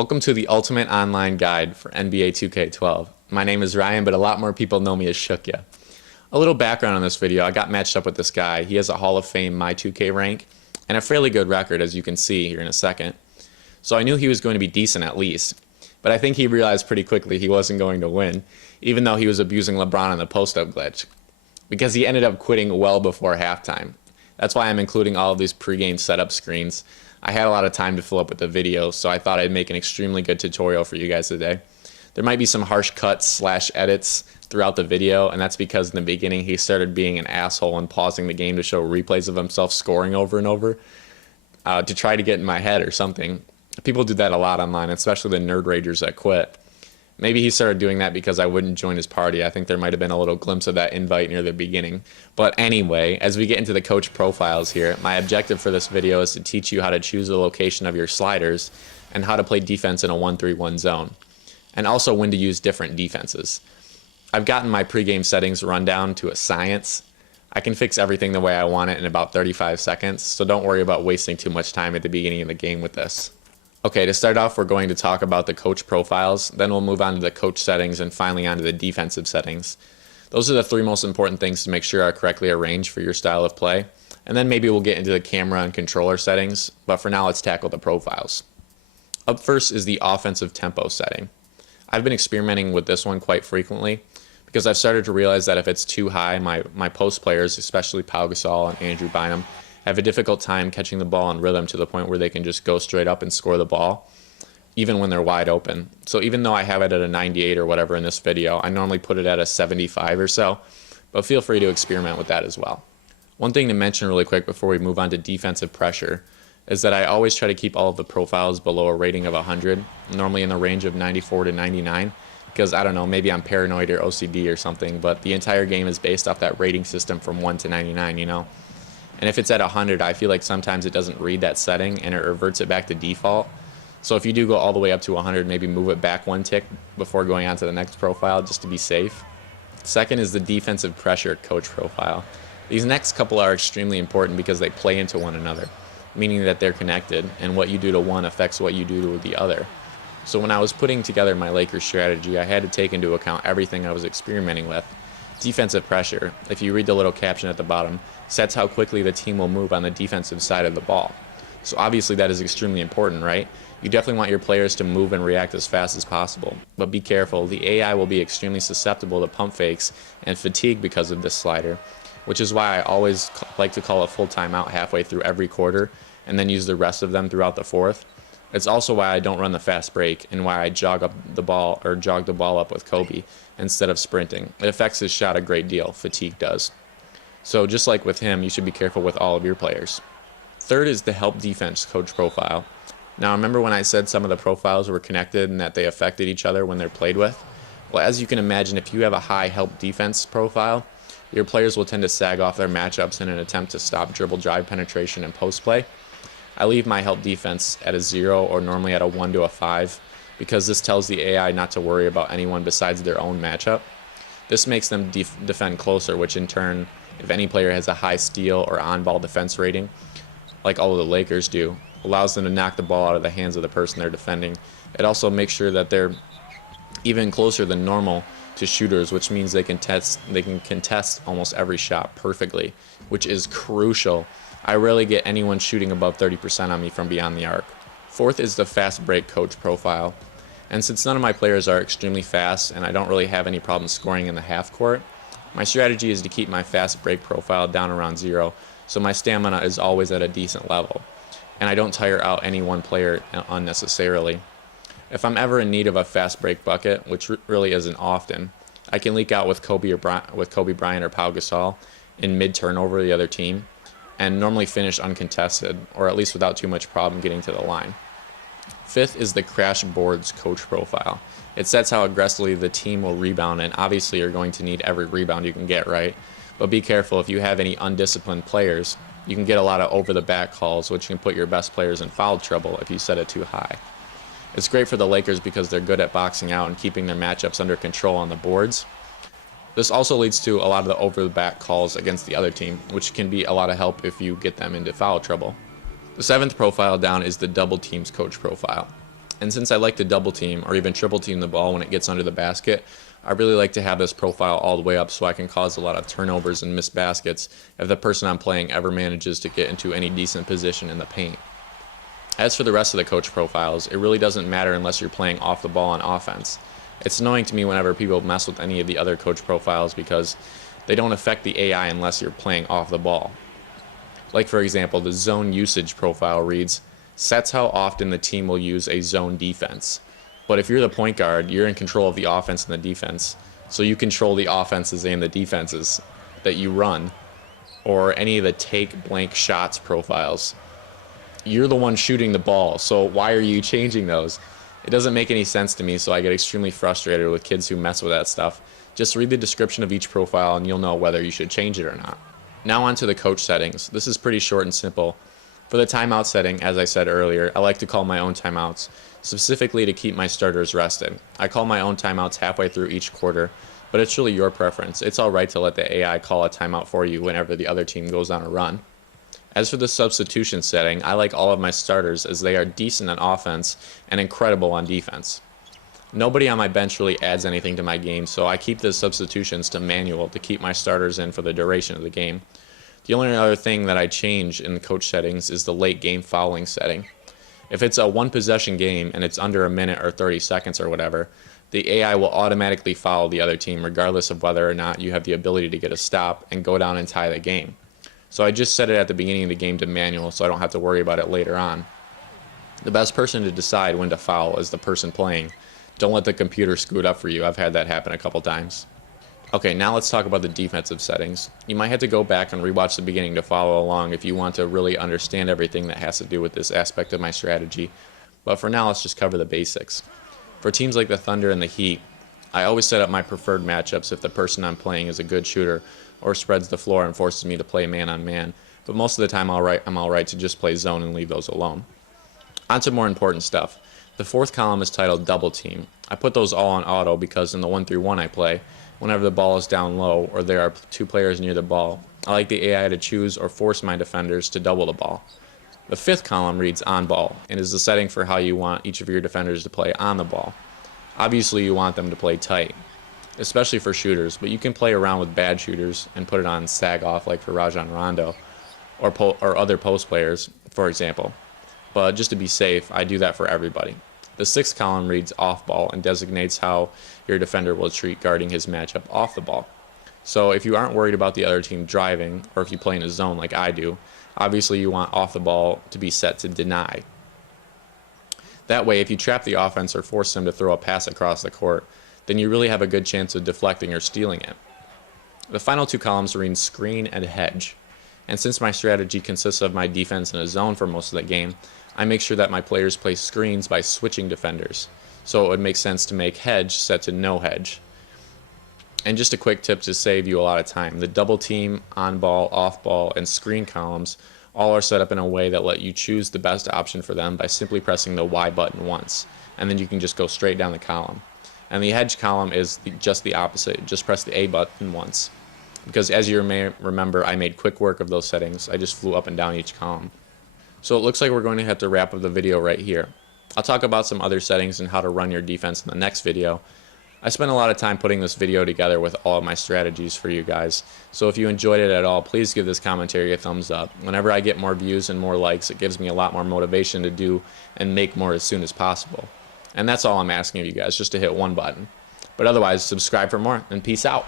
Welcome to the ultimate online guide for NBA 2K12. My name is Ryan, but a lot more people know me as Shukya. A little background on this video: I got matched up with this guy. He has a Hall of Fame My2K rank and a fairly good record, as you can see here in a second. So I knew he was going to be decent at least, but I think he realized pretty quickly he wasn't going to win, even though he was abusing LeBron on the post-up glitch, because he ended up quitting well before halftime. That's why I'm including all of these pregame setup screens. I had a lot of time to fill up with the video, so I thought I'd make an extremely good tutorial for you guys today. There might be some harsh cuts / edits throughout the video, and that's because in the beginning he started being an asshole and pausing the game to show replays of himself scoring over and over to try to get in my head or something. People do that a lot online, especially the nerd ragers that quit. Maybe he started doing that because I wouldn't join his party. I think there might have been a little glimpse of that invite near the beginning. But anyway, as we get into the coach profiles here, my objective for this video is to teach you how to choose the location of your sliders and how to play defense in a 1-3-1 zone, and also when to use different defenses. I've gotten my pregame settings run down to a science. I can fix everything the way I want it in about 35 seconds, so don't worry about wasting too much time at the beginning of the game with this. Okay, to start off, we're going to talk about the coach profiles, then we'll move on to the coach settings, and finally on to the defensive settings. Those are the three most important things to make sure are correctly arranged for your style of play, and then maybe we'll get into the camera and controller settings, but for now let's tackle the profiles. Up first is the offensive tempo setting. I've been experimenting with this one quite frequently because I've started to realize that if it's too high, my post players, especially Pau Gasol and Andrew Bynum, have a difficult time catching the ball in rhythm to the point where they can just go straight up and score the ball, even when they're wide open. So even though I have it at a 98 or whatever in this video, I normally put it at a 75 or so, but feel free to experiment with that as well. One thing to mention really quick before we move on to defensive pressure is that I always try to keep all of the profiles below a rating of 100, normally in the range of 94 to 99, because I don't know, maybe I'm paranoid or OCD or something, but the entire game is based off that rating system from 1 to 99, you know? And if it's at 100, I feel like sometimes it doesn't read that setting and it reverts it back to default. So if you do go all the way up to 100, maybe move it back one tick before going on to the next profile just to be safe. Second is the defensive pressure coach profile. These next couple are extremely important because they play into one another, meaning that they're connected, and what you do to one affects what you do to the other. So when I was putting together my Lakers strategy, I had to take into account everything I was experimenting with. Defensive pressure, if you read the little caption at the bottom, sets how quickly the team will move on the defensive side of the ball. So obviously that is extremely important, right? You definitely want your players to move and react as fast as possible. But be careful, the AI will be extremely susceptible to pump fakes and fatigue because of this slider, which is why I always like to call a full timeout halfway through every quarter and then use the rest of them throughout the fourth. It's also why I don't run the fast break and why I jog the ball up with Kobe instead of sprinting. It affects his shot a great deal, fatigue does. So just like with him, you should be careful with all of your players. Third is the help defense coach profile. Now remember when I said some of the profiles were connected and that they affected each other when they're played with? Well, as you can imagine, if you have a high help defense profile, your players will tend to sag off their matchups in an attempt to stop dribble drive penetration and post play. I leave my help defense at a 0 or normally at a 1 to a 5 because this tells the AI not to worry about anyone besides their own matchup. This makes them defend closer, which in turn, if any player has a high steal or on-ball defense rating, like all of the Lakers do, allows them to knock the ball out of the hands of the person they're defending. It also makes sure that they're even closer than normal to shooters, which means they can contest almost every shot perfectly, which is crucial. I rarely get anyone shooting above 30% on me from beyond the arc. Fourth is the fast break coach profile. And since none of my players are extremely fast and I don't really have any problem scoring in the half court, my strategy is to keep my fast break profile down around 0, so my stamina is always at a decent level, and I don't tire out any one player unnecessarily. If I'm ever in need of a fast break bucket, which really isn't often, I can leak out with Kobe Bryant or Pau Gasol in mid-turnover the other team, and normally finish uncontested, or at least without too much problem getting to the line. Fifth is the crash boards coach profile. It sets how aggressively the team will rebound, and obviously you're going to need every rebound you can get, right? But be careful, if you have any undisciplined players, you can get a lot of over-the-back calls, which can put your best players in foul trouble if you set it too high. It's great for the Lakers because they're good at boxing out and keeping their matchups under control on the boards. This also leads to a lot of the over-the-back calls against the other team, which can be a lot of help if you get them into foul trouble. The seventh profile down is the double teams coach profile. And since I like to double team or even triple team the ball when it gets under the basket, I really like to have this profile all the way up so I can cause a lot of turnovers and missed baskets if the person I'm playing ever manages to get into any decent position in the paint. As for the rest of the coach profiles, it really doesn't matter unless you're playing off the ball on offense. It's annoying to me whenever people mess with any of the other coach profiles because they don't affect the AI unless you're playing off the ball. Like for example, the zone usage profile reads, sets how often the team will use a zone defense. But if you're the point guard, you're in control of the offense and the defense. So you control the offenses and the defenses that you run, or any of the take blank shots profiles. You're the one shooting the ball, so why are you changing those? It doesn't make any sense to me, so I get extremely frustrated with kids who mess with that stuff. Just read the description of each profile and you'll know whether you should change it or not. Now on to the coach settings. This is pretty short and simple. For the timeout setting, as I said earlier, I like to call my own timeouts, specifically to keep my starters rested. I call my own timeouts halfway through each quarter, but it's really your preference. It's alright to let the AI call a timeout for you whenever the other team goes on a run. As for the substitution setting, I like all of my starters as they are decent on offense and incredible on defense. Nobody on my bench really adds anything to my game, so I keep the substitutions to manual to keep my starters in for the duration of the game. The only other thing that I change in the coach settings is the late game fouling setting. If it's a one possession game and it's under a minute or 30 seconds or whatever, the AI will automatically foul the other team regardless of whether or not you have the ability to get a stop and go down and tie the game. So I just set it at the beginning of the game to manual so I don't have to worry about it later on. The best person to decide when to foul is the person playing. Don't let the computer screw it up for you. I've had that happen a couple times. Okay, now let's talk about the defensive settings. You might have to go back and rewatch the beginning to follow along if you want to really understand everything that has to do with this aspect of my strategy. But for now, let's just cover the basics. For teams like the Thunder and the Heat, I always set up my preferred matchups if the person I'm playing is a good shooter or spreads the floor and forces me to play man-on-man. But most of the time, I'm all right to just play zone and leave those alone. On to more important stuff. The fourth column is titled Double Team. I put those all on auto because in the 1-3-1 I play, whenever the ball is down low or there are two players near the ball, I like the AI to choose or force my defenders to double the ball. The fifth column reads On Ball and is the setting for how you want each of your defenders to play on the ball. Obviously you want them to play tight, especially for shooters, but you can play around with bad shooters and put it on sag off like for Rajon Rondo or other post players, for example. But just to be safe, I do that for everybody. The sixth column reads Off Ball and designates how your defender will treat guarding his matchup off the ball. So if you aren't worried about the other team driving, or if you play in a zone like I do, obviously you want off the ball to be set to deny. That way, if you trap the offense or force them to throw a pass across the court, then you really have a good chance of deflecting or stealing it. The final two columns read Screen and Hedge. And since my strategy consists of my defense in a zone for most of the game, I make sure that my players play screens by switching defenders. So it would make sense to make hedge set to no hedge. And just a quick tip to save you a lot of time. The double team, on ball, off ball, and screen columns all are set up in a way that let you choose the best option for them by simply pressing the Y button once. And then you can just go straight down the column. And the hedge column is just the opposite. Just press the A button once. Because as you may remember, I made quick work of those settings. I just flew up and down each column. So it looks like we're going to have to wrap up the video right here. I'll talk about some other settings and how to run your defense in the next video. I spent a lot of time putting this video together with all of my strategies for you guys. So if you enjoyed it at all, please give this commentary a thumbs up. Whenever I get more views and more likes, it gives me a lot more motivation to do and make more as soon as possible. And that's all I'm asking of you guys, just to hit one button. But otherwise, subscribe for more, and peace out.